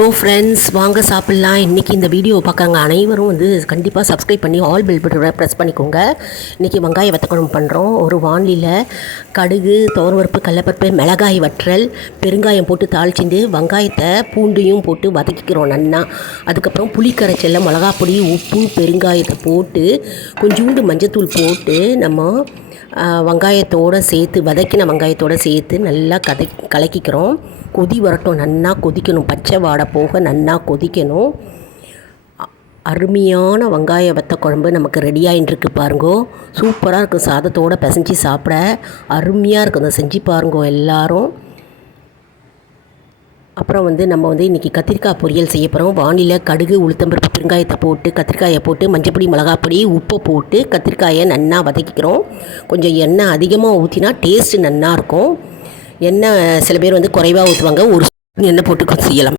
Hello friends வாங்க சாப்பிட்லாம். இன்றைக்கி இந்த வீடியோ பார்க்குறாங்க அனைவரும் வந்து கண்டிப்பாக சப்ஸ்கிரைப் பண்ணி ஆல் பெல் பட்டனை ப்ரெஸ் பண்ணிக்கோங்க. இன்றைக்கி வெங்காய வத்தக்குழம்பு பண்ணுறோம் ஒரு வானிலியில் கடுகு துவரம்பருப்பு கடலப்பருப்பு மிளகாய் வற்றல் பெருங்காயம் போட்டு தாளிச்சிட்டு வெங்காயத்தை பூண்டையும் போட்டு வதக்கிக்கிறோம் நன்னா. அதுக்கப்புறம் புளி கரைச்சலில் மிளகா பொடி உப்பு பெருங்காயத்தை போட்டு கொஞ்சோண்டு மஞ்சத்தூள் போட்டு நம்ம வெங்காயத்தோடு சேர்த்து வதக்கின வெங்காயத்தோடு சேர்த்து நல்லா கதை கலக்கிக்கிறோம். கொதி வரட்டும் நல்லா கொதிக்கணும். பச்சை வாடை போக நல்லா கொதிக்கணும். அருமையான வெங்காய வத்த குழம்பு நமக்கு ரெடி ஆகிட்டுருக்கு பாருங்கோ. சூப்பராக இருக்கும். சாதத்தோடு பிசைஞ்சு சாப்பிட அருமையாக இருக்கும். அதை செஞ்சு பாருங்கோ எல்லோரும். அப்புறம் வந்து நம்ம வந்து இன்றைக்கி கத்திரிக்காய் பொரியல் செய்ய போகிறோம் வானிலை கடுகு உளுத்தம்பருப்பு பெருங்காயத்தை போட்டு கத்திரிக்காயை போட்டு மஞ்சப்பொடி மிளகாப்பொடி உப்பை போட்டு கத்திரிக்காயை நன்னா வதக்கிக்கிறோம். கொஞ்சம் எண்ணெய் அதிகமாக ஊற்றினா டேஸ்ட்டு நல்லாயிருக்கும் இருக்கும். எண்ணெய் சில பேர் வந்து குறைவாக ஊற்றுவாங்க ஒரு எண்ணெய் போட்டு செய்யலாம்.